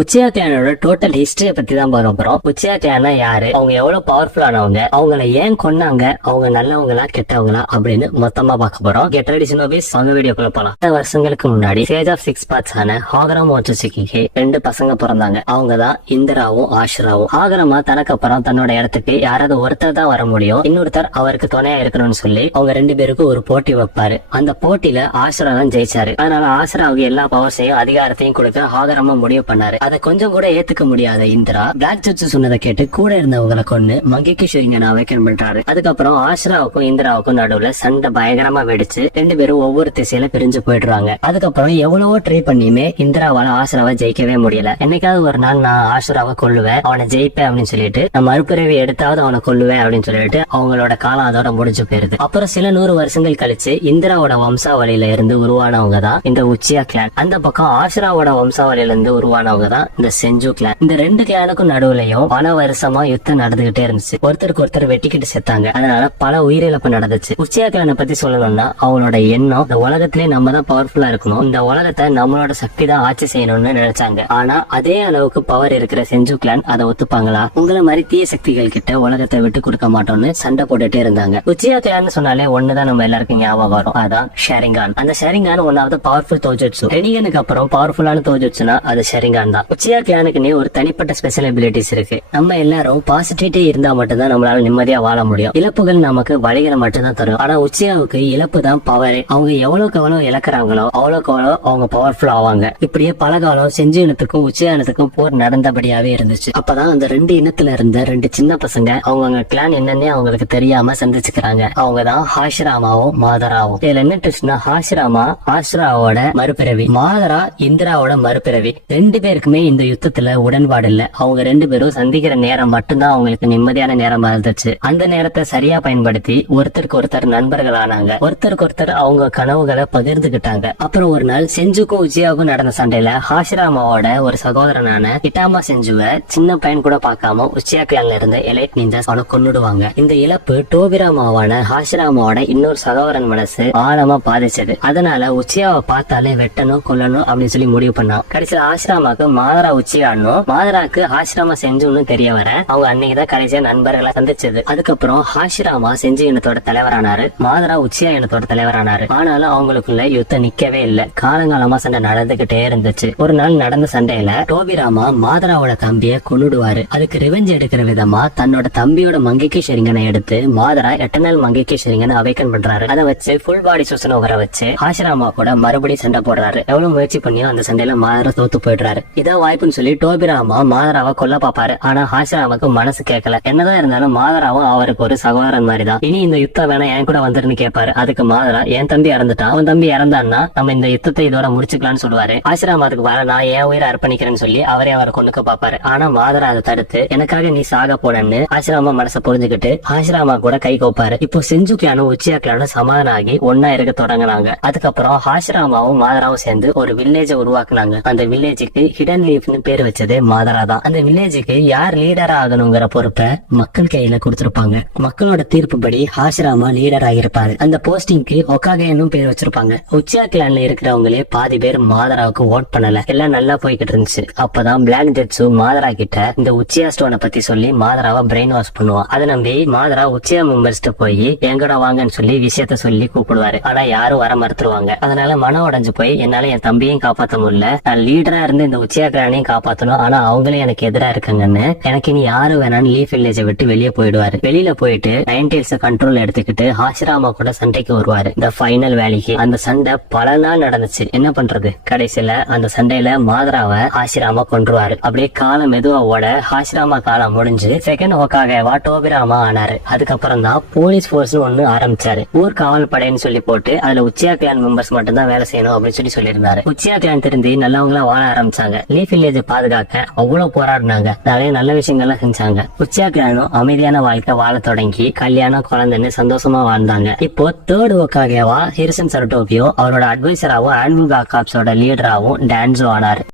உச்சியா total ஹிஸ்டரிய பத்தி தான் பார்க்க போறோம். உச்சியா யாரு? அவங்க எவ்வளவு பவர்ஃபுல்லானவங்க அவங்கள ஏன் கொன்னாங்க? அவங்க நல்லவங்களா கெட்டவங்களா அப்படின்னு மொத்தமா பார்க்க போறோம். கெட் ரெடி சினோபிஸ் அவங்க வீடியோக்குள்ள போலாம். பல வருஷங்களுக்கு முன்னாடி சேஜ் ஆஃப் சிக்ஸ் பார்ட்ஸ் ஆன ஹாகரம் ஓச்சசிக்கு ரெண்டு பசங்க பிறந்தாங்க. அவங்க தான் இந்திராவும் ஆஷ்ராவும். ஹாகரமா தனக்கு அப்புறம் தன்னோட இடத்துக்கு யாராவது ஒருத்தர் தான் வர முடியும். இன்னொருத்தர் அவருக்கு துணையா இருக்கணும்னு சொல்லி அவங்க ரெண்டு பேருக்கும் ஒரு போட்டி வைப்பாரு. அந்த போட்டியில ஆஷ்ரா தான் ஜெயிச்சாரு. அதனால ஆஷ்ராவுக்கு எல்லா பவர்ஸையும் அதிகாரத்தையும் கொடுக்க ஹாகரமா முடிவு பண்ணாரு. அதை கொஞ்சம் கூட ஏத்துக்க முடியாத இந்திரா பிளாக் ஜட்ஜ் சொன்னதை கேட்டு கூட இருந்தவங்களை கொண்டு மங்கிக்கு ஷூரிங்கனை அவைக்கன் பண்றாரு. அதுக்கப்புறம் ஆஷ்ராவுக்கும் இந்திராவுக்கும் நடுவுல சண்டை பயங்கரமா வெடிச்சு ரெண்டு பேரும் ஒவ்வொரு திசையில பிரிஞ்சு போயிடுறாங்க. அதுக்கப்புறம் எவ்வளவோ ட்ரை பண்ணியுமே இந்திராவால ஆஷ்ராவை ஜெயிக்கவே முடியல. என்னைக்காவது ஒரு நாள் நான் ஆஷ்ராவை கொள்ளுவேன் அவனை ஜெயிப்பேன் அப்படின்னு சொல்லிட்டு நான் மறுபிறவி எடுத்தாவது அவனை கொல்லுவேன் அப்படின்னு சொல்லிட்டு அவங்களோட காலம் அதோட முடிஞ்சு போயிருது. அப்புறம் சில நூறு வருஷங்கள் கழிச்சு இந்திராவோட வம்சாவளியில இருந்து உருவானவங்க தான் இந்த உச்சியா கிளான் அந்த பக்கம் ஆஷ்ராவோட வம்சாவளியில இருந்து உருவானவங்க தான் இந்த செஞ்சு கிளான் இந்த ரெண்டு கிளானுக்கும் நடுவுலயும் பல வருஷமா யுத்தம் நடந்துகிட்டே இருந்துச்சு. ஒருத்தருக்கு ஒருத்தர் வெட்டிக்கிட்டு செத்தாங்க. அதனால பல உயிரிழப்பு நடந்துச்சு. உச்சியா கிளானை பத்தி சொல்லணும்னா அவங்களோட எண்ணம் இந்த உலகத்திலே நம்ம தான் பவர்ஃபுல்லா இருக்கணும். இந்த உலகத்தை நம்மளோட சக்தி தான் ஆட்சி செய்யணும்னு நினைச்சாங்க. ஆனா அதே அளவுக்கு பவர் இருக்கிற செஞ்சு கிளான் அதை ஒத்துப்பாங்களா? உங்களை மாதிரி தீய சக்திகள் கிட்ட உலகத்தை விட்டு கொடுக்க மாட்டோம்னு சண்டை போட்டுட்டே இருந்தாங்க. உச்சியா கிளான் சொன்னாலே ஒண்ணுதான் நம்ம எல்லாருக்கும் ஞாபகம் வரும். அதான் ஷேரிங்கான் அந்த ஷேரிங்கான் ஒன்னாவது பவர்ஃபுல் தோஜட்சு ரெனிகனுக்கு அப்புறம் பவர்ஃபுல்லான தோஜட்சுனா அது ஷேரிங்கான் தான் உச்சியா கிளானுக்குன்னே ஒரு தனிப்பட்ட ஸ்பெஷல் எபிலிட்டிஸ் இருக்கு. நம்ம எல்லாரும் பாசிட்டிவிட்டி இருந்தா மட்டும்தான் நம்மளால நிம்மதியா வாழ முடியும். இழப்புகள் நமக்கு வழிகளை மட்டும்தான் தரும். ஆனா உச்சியாவுக்கு இழப்பு தான் பவர் அவங்க எவ்வளவுக்கு எவ்வளவு இழக்கிறாங்களோ அவ்வளவுக்கு அவ்வளவு அவங்க பவர்ஃபுல் ஆவாங்க. இப்படியே பல காலம் செஞ்சு இனத்துக்கும் உச்சியா இனத்துக்கும் போர் நடந்தபடியாவே இருந்துச்சு. அப்பதான் அந்த ரெண்டு இனத்துல இருந்த ரெண்டு சின்ன பசங்க அவங்க கிளான் என்னன்னே அவங்களுக்கு தெரியாம சந்திச்சுக்கிறாங்க. அவங்க தான் ஹாஷிராமாவும் மாதராவும். இதுல என்ன ட்விஸ்ட்னா ஹாஷிராமா ஆஷ்ராவோட மறுபிறவி மாதரா இந்திராவோட மறுபிறவி. ரெண்டு பேருக்குமே இந்த யுத்தத்துல உடன்பாடு இல்ல. அவங்க ரெண்டு பேரும் சந்திக்கிற நேரம் மட்டும்தான் அவங்களுக்கு நிம்மதியான நேரமா இருந்துச்சு. அந்த நேரத்தை சரியா பயன்படுத்தி ஒருத்தருக்கு ஒருத்தர் நண்பர்கள் ஆனாங்க. ஒருத்தருக்கு ஒருத்தர் அவங்க கனவுகளை பகிர்ந்துகிட்டாங்க. அப்புறம் ஒரு நாள் செஞ்சுக்கும் உச்சியாவுக்கும் நடந்த சண்டையில ஹாஷிராமாவோட ஒரு சகோதரனான கிட்டாமா செஞ்சுவ சின்ன பையன் கூட பார்க்காம உச்சியா இருந்த எலைட் நீஞ்சா அவனை கொன்னுடுவாங்க. இந்த இழப்பு டோபிராமாவான ஹாஷிராமாவோட இன்னொரு சகோதரன் மனசு ஆழமா பாதிச்சது. அதனால உச்சியாவை பார்த்தாலே வெட்டணும் கொல்லணும் அப்படின்னு சொல்லி முடிவு பண்ணான். கடைசியில் ஆசிராமாக்கு மாதரா உச்சியாடணும் மாதராக்கு ஆசிராமா செஞ்சுன்னு தெரிய வர அவங்க அன்னைக்கு தான் கடைசியா நண்பர்களை சந்திச்சது. அதுக்கப்புறம் ஹாஷிராமா செஞ்சு இனத்தோட தலைவரானாரு. மாதரா உச்சியா இனத்தோட தலைவரானாரு. ஆனாலும் அவங்களுக்குள்ள யுத்தம் நிக்கவே இல்ல. காலங்காலமா சண்டை நடந்துகிட்டே இருந்துச்சு. ஒரு நாள் நடந்த சண்டையில டோபிராமா மாதராவோட தம்பிய கொண்டுடுவாரு அதுக்கு ரிவெஞ்ச் எடுக்கிற விதமா தன்னோட தம்பியோட மங்கைக்கு ஷெரிங்கனை எடுத்து மாதரா எட்டர்னல் மங்கைக்கு ஷெரிங்கனை அவைக்கன் பண்றாரு. அதை வச்சு ஃபுல் பாடி சூசனை வர வச்சு ஆசிராமா கூட மறுபடியும் சண்டை போடுறாரு. எவ்வளவு முயற்சி பண்ணியும் அந்த சண்டையில மாதரா தோத்து போயிடுறாரு. இதான் வாய்ப்புன்னு சொல்லி டோபிராமா மாதராவை கொல்ல பாப்பாரு ஆனா ஹாசிராமாக்கு மனசு கேட்கல என்னதான் இருந்தாலும் மாதராவும் அவருக்கு ஒரு சகோதரன் மாதிரி தான் இனி இந்த யுத்தம் வேணா என் கூட வந்துருன்னு கேட்பாரு அதுக்கு மாதரா என் தம்பி இறந்துட்டான். அவன் தம்பி இறந்தான்னா நம்ம இந்த யுத்தத்தை இதோட முடிச்சுக்கலாம்னு சொல்லுவாரு. ஆசிராமாத்துக்கு வர நான் என் உயிரை அர்ப்பணிக்கிறேன்னு சொல்லி அவரே அவரை கொண்டுக்க பாப்பாரு ஆனா மாதரா அதை தடுத்து எனக்காக நீ சாக போடன்னு ஆசிராமா மனசை புரிஞ்சுக்கிட்டு ஆசிராமா கூட கை கோப்பாரு. இப்போ செஞ்சு கிளானும் சமாதானம் ஆகி ஒன்னா இருக்க தொடங்கினாங்க. அதுக்கப்புறம் ஹாஷிராமாவும் மாதராவும் சேர்ந்து ஒரு வில்லேஜை உருவாக்குனாங்க. அந்த வில்லேஜுக்கு ஹிட ஹிடன் லீஃப்னு பேர் வச்சதே மாதரா தான். அந்த வில்லேஜுக்கு யார் லீடர் ஆகணுங்கிற பொறுப்பை மக்கள் கையில கொடுத்திருப்பாங்க. மக்களோட தீர்ப்புப்படி ஹாஷிராமா லீடர் ஆகியிருப்பாரு. அந்த போஸ்டிங்க்கு ஒக்காகேன்னு பேர் வச்சிருப்பாங்க. உச்சியா கிளான்ல இருக்கிறவங்களே பாதி பேர் மாதராவுக்கு ஓட் பண்ணல. எல்லாம் நல்லா போய்கிட்டு இருந்துச்சு. அப்பதான் பிளாக் ஜெட்ஸு மாதரா கிட்ட இந்த உச்சியா ஸ்டோனை பத்தி சொல்லி மாதராவை பிரெயின் வாஷ் பண்ணுவான். அதை நம்பி மாதரா உச்சியா மெம்பர்ஸ்ட்டு போய் எங்கட வாங்கன்னு சொல்லி விஷயத்த சொல்லி கூப்பிடுவாரு. ஆனா யாரும் வர மறுத்துருவாங்க. அதனால மனம் உடஞ்சு போய் என்னால என் தம்பியும் காப்பாத்த முடியல. நான் லீடரா இருந்து இந்த உச்சியா கிரானையும் காப்பாத்தணும். ஆனா அவங்களே எனக்கு எதிரா இருக்காங்கன்னு எனக்கு இனி யாரு வேணாலும் லீஃப் வில்லேஜை விட்டு வெளியே போயிடுவாரு. வெளியில போயிட்டு நைன்டீல்ஸ் கண்ட்ரோல் எடுத்துக்கிட்டு ஹாசிராமா கூட சண்டைக்கு வருவாரு. இந்த ஃபைனல் வேலைக்கு. அந்த சண்டை பல நாள் நடந்துச்சு. என்ன பண்றது? கடைசியில அந்த சண்டையில மாதராவை ஹாசிராமா கொன்றுவாரு. அப்படியே காலம் மெதுவா ஓட ஹாசிராமா காலம் முடிஞ்சு செகண்ட் ஒக்காகவா டோபிராமா ஆனாரு. அதுக்கப்புறம் தான் போலீஸ் போர்ஸ் ஒண்ணு ஆரம்பிச்சாரு. ஊர் காவல் படைன்னு சொல்லி போட்டு அதுல உச்சியா கிளான் மெம்பர்ஸ் மட்டும் தான் வேலை செய்யணும் அப்படின்னு சொல்லி சொல்லியிருந்தாரு. உச்சியா கிளான் திருந்தி நல்லவங்களா வாழ ஆரம்பிச்சாங்க. லீஃப் வில்லேஜ் பாதுகாக்க அவ்வளவு போராடினாங்க. நிறைய நல்ல விஷயங்கள்லாம் செஞ்சாங்க. உச்சா கிரானும் அமைதியான வாழ்க்கை வாழ தொடங்கி கல்யாணம் குழந்தைன்னு சந்தோஷமா வாழ்ந்தாங்க. இப்போ தேர்ட் ஒக்காகவா ஹிரிசன் சர்டோபியோ அவரோட அட்வைசராகவும் ஆன்வல் காப்ஸோட லீடராகவும் டான்ஸோ ஆனாரு.